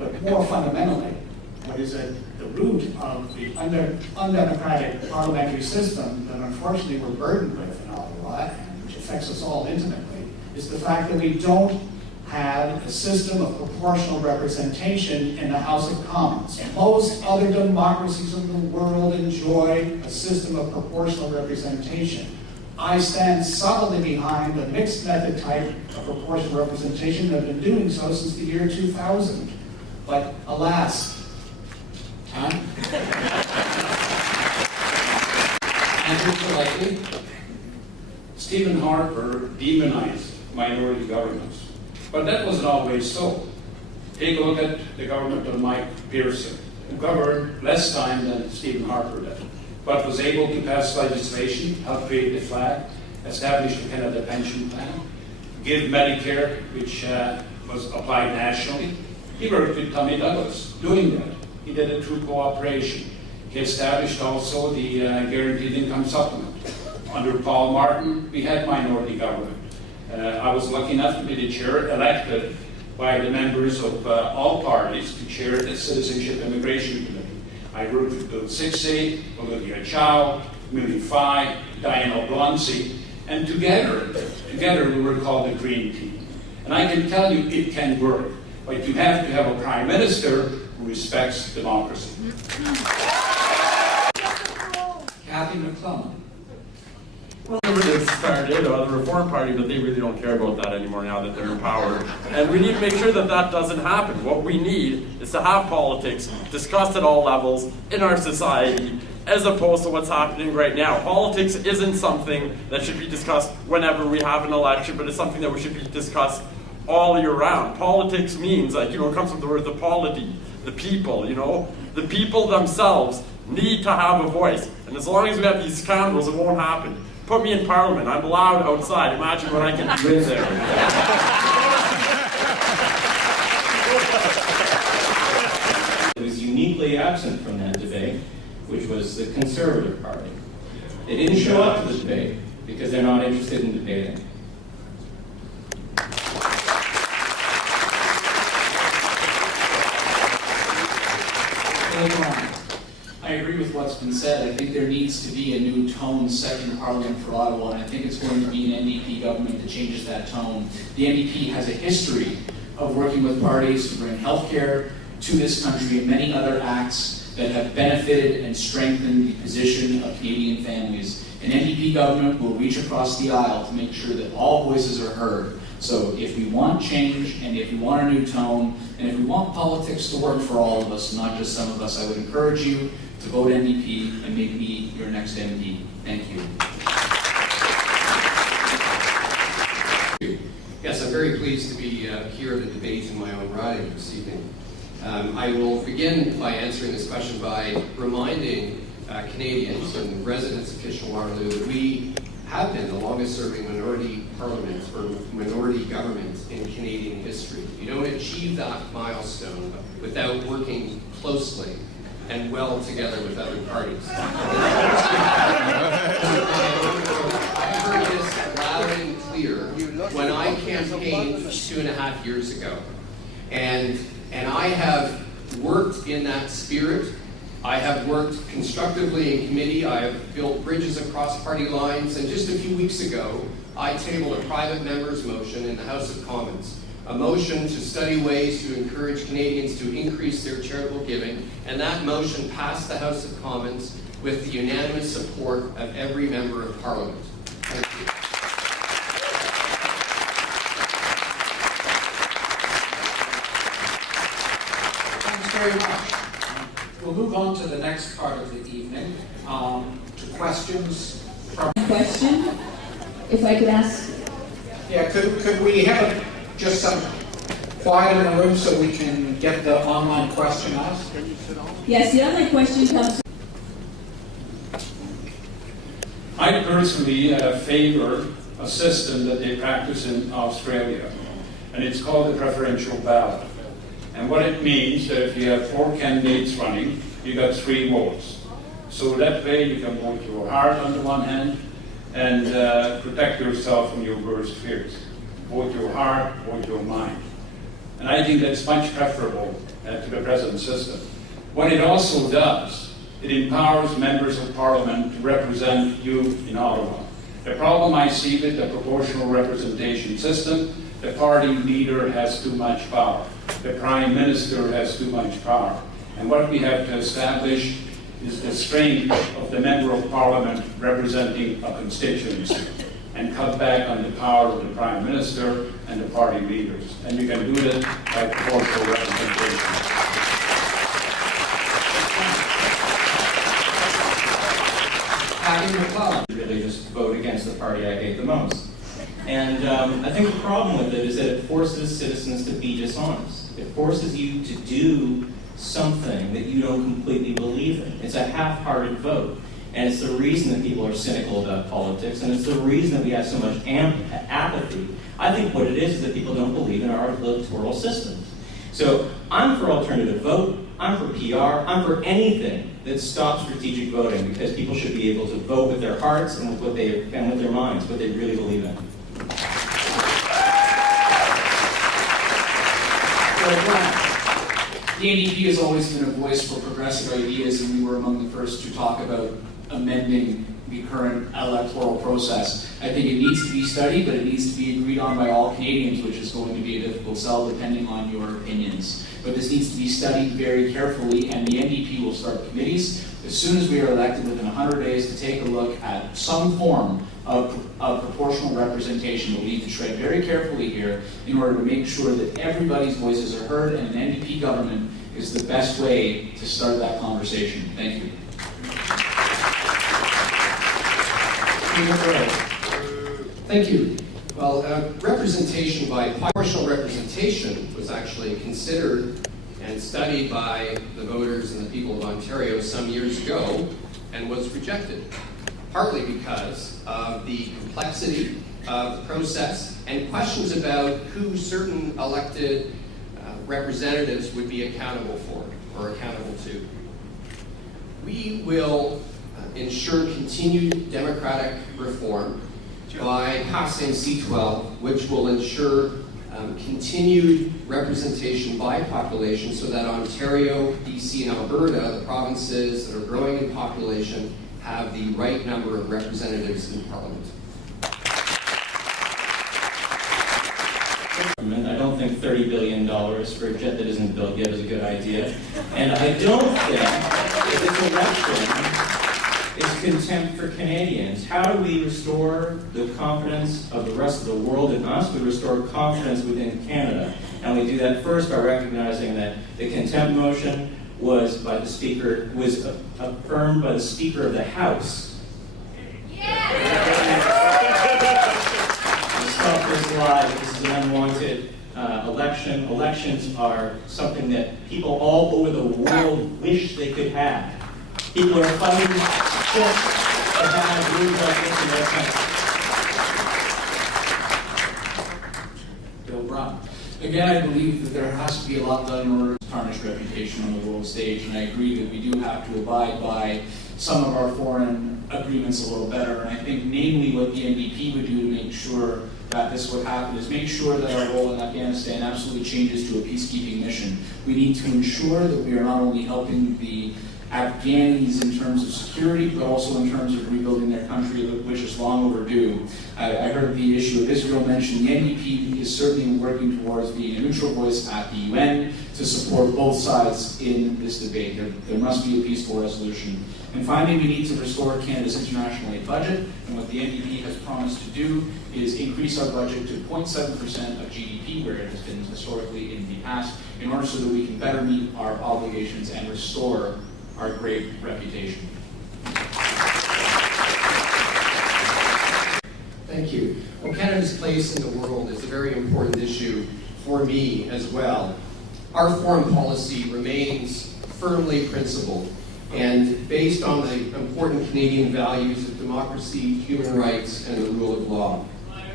But more fundamentally, what is at the root of the undemocratic parliamentary system that unfortunately we're burdened with in Ottawa, and which affects us all intimately, is the fact that we don't have a system of proportional representation in the House of Commons. Most other democracies of the world enjoy a system of proportional representation. I stand solidly behind the mixed method type of proportional representation and have been doing so since the year 2000. But alas, time? Andrew Telegdi. Stephen Harper demonized minority governments. But that wasn't always so. Take a look at the government of Mike Pearson, who governed less time than Stephen Harper did, but was able to pass legislation, help create the flag, establish the Canada Pension Plan, give Medicare, which was applied nationally. He worked with Tommy Douglas doing that. He did it through cooperation. He established also the Guaranteed Income Supplement. Under Paul Martin, we had minority government. I was lucky enough to be the chair, elected by the members of all parties to chair the Citizenship Immigration Committee. I worked with Bill 6A, Olivia Chow, Millie Fye, Diana Blonsey, and together we were called the Green Team. And I can tell you it can work, but you have to have a prime minister who respects democracy. Kathy McClellan. Well, they've started the Reform Party, but they really don't care about that anymore now that they're in power. And we need to make sure that that doesn't happen. What we need is to have politics discussed at all levels in our society, as opposed to what's happening right now. Politics isn't something that should be discussed whenever we have an election, but it's something that we should be discussed all year round. Politics means, it comes from the word the polity, the people, The people themselves need to have a voice. And as long as we have these scandals, it won't happen. Put me in Parliament. I'm allowed outside. Imagine what I can do in there. It was uniquely absent from that debate, which was the Conservative Party. They didn't show up to the debate because they're not interested in debating. I agree with what's been said. I think there needs to be a new tone set in Parliament for Ottawa, and I think it's going to be an NDP government that changes that tone. The NDP has a history of working with parties to bring healthcare to this country and many other acts that have benefited and strengthened the position of Canadian families. An NDP government will reach across the aisle to make sure that all voices are heard. So if we want change, and if we want a new tone, and if we want politics to work for all of us, not just some of us, I would encourage you to vote NDP and make me your next MP. Thank you. Yes, I'm very pleased to be here at a debate in my own riding this evening. I will begin by answering this question by reminding Canadians and residents of Kitchener-Waterloo that we have been the longest serving minority parliament or minority government in Canadian history. You don't achieve that milestone without working closely and well together with other parties. I heard this loud and clear when I campaigned 2.5 years ago. And I have worked in that spirit. I have worked constructively in committee. I have built bridges across party lines. And just a few weeks ago, I tabled a private member's motion in the House of Commons, a motion to study ways to encourage Canadians to increase their charitable giving. And that motion passed the House of Commons with the unanimous support of every member of Parliament. Thank you. Thanks very much. We'll move on to the next part of the evening, to questions from... Question, if I could ask. Yeah, could we have just some quiet in the room so we can get the online question asked? Yes, the online question comes. I personally favor a system that they practice in Australia, and it's called the preferential ballot. And what it means that if you have 4 candidates running, you got 3 votes. So that way you can vote your heart on the one hand and protect yourself from your worst fears. Vote your heart, vote your mind. And I think that's much preferable to the present system. What it also does, it empowers members of parliament to represent you in Ottawa. The problem I see with the proportional representation system, the party leader has too much power. The prime minister has too much power. And what we have to establish is the strength of the member of parliament representing a constituency, and cut back on the power of the prime minister and the party leaders. And you can do it by proportional representation. Really just vote against the party I hate the most. And I think the problem with it is that it forces citizens to be dishonest. It forces you to do something that you don't completely believe in. It's a half-hearted vote. And it's the reason that people are cynical about politics, and it's the reason that we have so much apathy. I think what it is that people don't believe in our electoral systems. So I'm for alternative vote, I'm for PR, I'm for anything that stops strategic voting, because people should be able to vote with their hearts and with their minds, what they really believe in. The NDP has always been a voice for progressive ideas, and we were among the first to talk about amending the current electoral process. I think it needs to be studied, but it needs to be agreed on by all Canadians, which is going to be a difficult sell depending on your opinions. But this needs to be studied very carefully, and the NDP will start committees as soon as we are elected within 100 days to take a look at some form of proportional representation. But we need to tread very carefully here in order to make sure that everybody's voices are heard, and an NDP government is the best way to start that conversation. Thank you. Thank you. Well, representation by proportional representation was actually considered and studied by the voters and the people of Ontario some years ago and was rejected, partly because of the complexity of the process and questions about who certain elected representatives would be accountable for or accountable to. We will ensure continued democratic reform by passing C-12, which will ensure continued representation by population so that Ontario, BC, and Alberta, the provinces that are growing in population, have the right number of representatives in Parliament. I don't think $30 billion for a jet that isn't built yet is a good idea. And I don't think that this election is contempt for Canadians. How do we restore the confidence of the rest of the world in us? We restore confidence within Canada. And we do that first by recognizing that the contempt motion was affirmed by the Speaker of the House. Stop this lie that this is an unwanted election. Elections are something that people all over the world wish they could have. People are fighting just to have rules like this in their country. Bill Brown. Again, I believe that there has to be a lot done in order to tarnish reputation on the world stage, and I agree that we do have to abide by some of our foreign agreements a little better. And I think namely what the NDP would do to make sure that this would happen is make sure that our role in Afghanistan absolutely changes to a peacekeeping mission. We need to ensure that we are not only helping the Afghans in terms of security, but also in terms of rebuilding their country, which is long overdue. I heard the issue of Israel mentioned. The NDP is certainly working towards being a neutral voice at the UN to support both sides in this debate. There must be a peaceful resolution. And finally, we need to restore Canada's international aid budget, and what the NDP has promised to do is increase our budget to 0.7% of GDP, where it has been historically in the past, in order so that we can better meet our obligations and restore our great reputation. Thank you. Well, Canada's place in the world is a very important issue for me as well. Our foreign policy remains firmly principled and based on the important Canadian values of democracy, human rights, and the rule of law.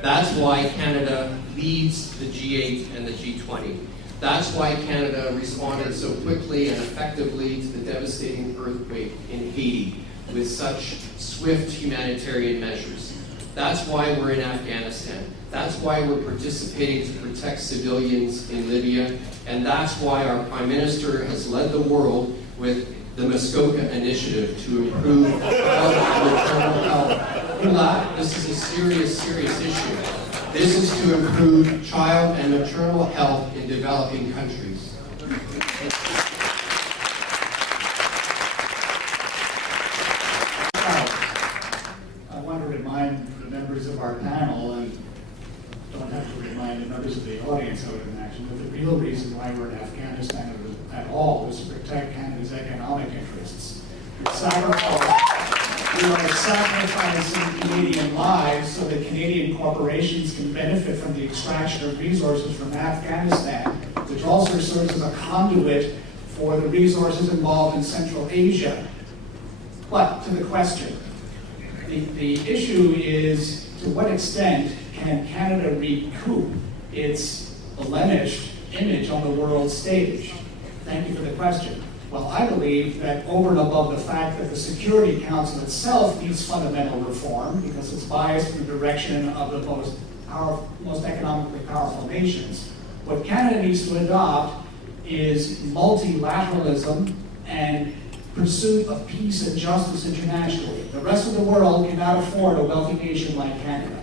That's why Canada leads the G8 and the G20. That's why Canada responded so quickly and effectively to the devastating earthquake in Haiti with such swift humanitarian measures. That's why we're in Afghanistan. That's why we're participating to protect civilians in Libya. And that's why our Prime Minister has led the world with the Muskoka Initiative to improve child and maternal health. This is a serious, serious issue. This is to improve child and maternal health in developing countries. I want to remind the members of our panel, and don't have to remind the members of the audience, I would imagine, that the real reason why we're in Afghanistan at all is to protect Canada's economic interests. We are sacrificing Canadian lives so that Canadian corporations can benefit from the extraction of resources from Afghanistan, which also serves as a conduit for the resources involved in Central Asia. But to the question, the issue is, to what extent can Canada recoup its blemished image on the world stage? Thank you for the question. Well, I believe that over and above the fact that the Security Council itself needs fundamental reform because it's biased in the direction of the most economically powerful nations, what Canada needs to adopt is multilateralism and pursuit of peace and justice internationally. The rest of the world cannot afford a wealthy nation like Canada.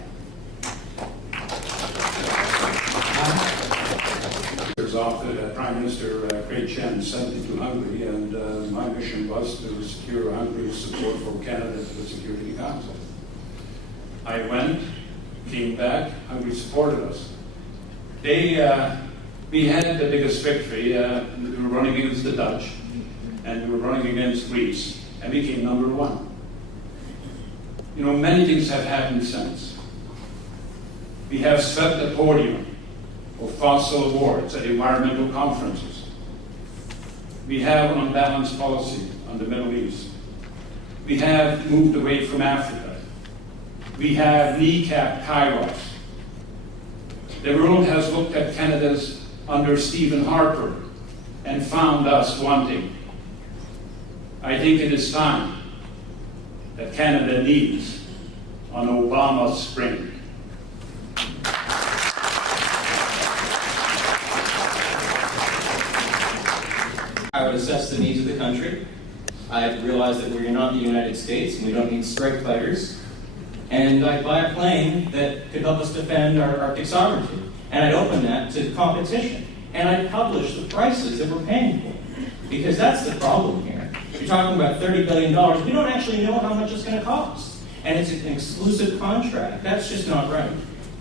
Prime Minister Craig Chen sent me to Hungary, and my mission was to secure Hungary's support for Canada to the Security Council. I went, came back, Hungary supported us. We had the biggest victory. We were running against the Dutch, and we were running against Greece, and we came number one. You know, many things have happened since. We have swept the podium of fossil awards at environmental conferences. We have an unbalanced policy on the Middle East. We have moved away from Africa. We have kneecapped Kairos. The world has looked at Canada's under Stephen Harper and found us wanting. I think it is time that Canada needs an Obama spring. I would assess the needs of the country. I realize that we're not the United States and we don't need strike fighters. And I'd buy a plane that could help us defend our Arctic sovereignty. And I'd open that to competition. And I'd publish the prices that we're paying for. Because that's the problem here. You're talking about $30 billion. We don't actually know how much it's going to cost. And it's an exclusive contract. That's just not right.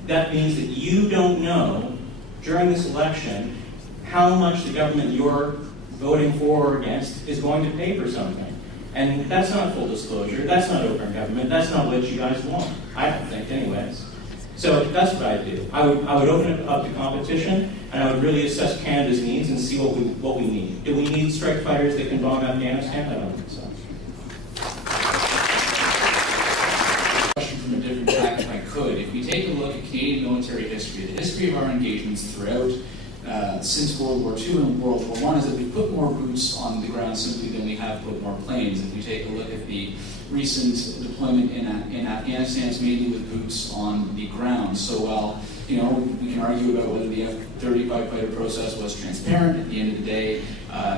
That means that you don't know, during this election, how much the government you're voting for or against is going to pay for something. And that's not full disclosure. That's not open government. That's not what you guys want. I don't think, anyways. So that's what I'd do. I would open it up to competition, and I would really assess Canada's needs and see what we need. Do we need strike fighters that can bomb Afghanistan? I don't think so. Question from a different tack, if I could. If we take a look at Canadian military history, the history of our engagements throughout since World War II and World War I is that we put more boots on the ground simply than we have put more planes. If we take a look at the recent deployment in Afghanistan, it's mainly with boots on the ground. So while we can argue about whether the F-35 fighter process was transparent, at the end of the day,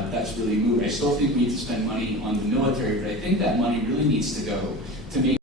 that's really moot. I still think we need to spend money on the military, but I think that money really needs to go to make